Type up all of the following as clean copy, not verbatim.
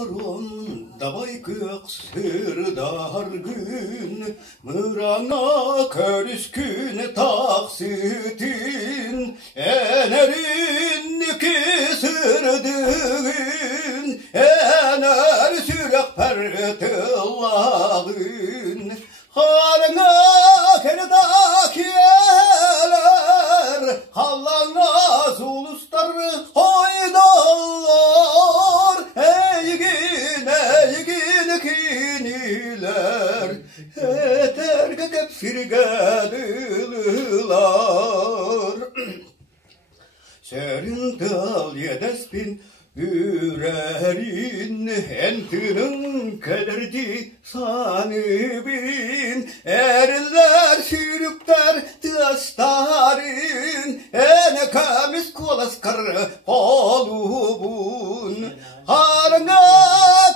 Davay sırdar gün, mırana körüskün taksitin, enerin kisırdın, ener sürek pertillağın, harına kerdak yeler, hallana zulustar hoydallar, eygin kiniler, eterge kepsirgediler. Serin dal yedespin ürerin, entinin kederdi sanibin, erler sürükler tıstarin, ene kamis kolaskar olubun, harına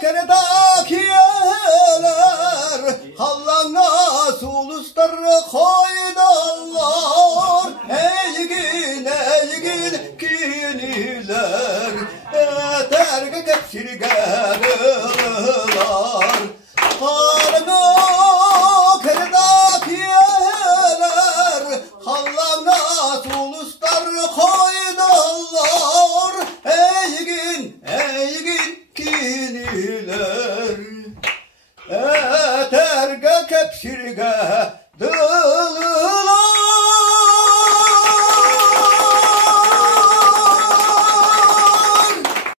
keredak yeler, hallana sulustar koydallar, eygin kiniler, eterge kepsirgediler, harına keredak yeler, hallana sulustar koydallar, eygin kiniler, eterge kepsirgediler.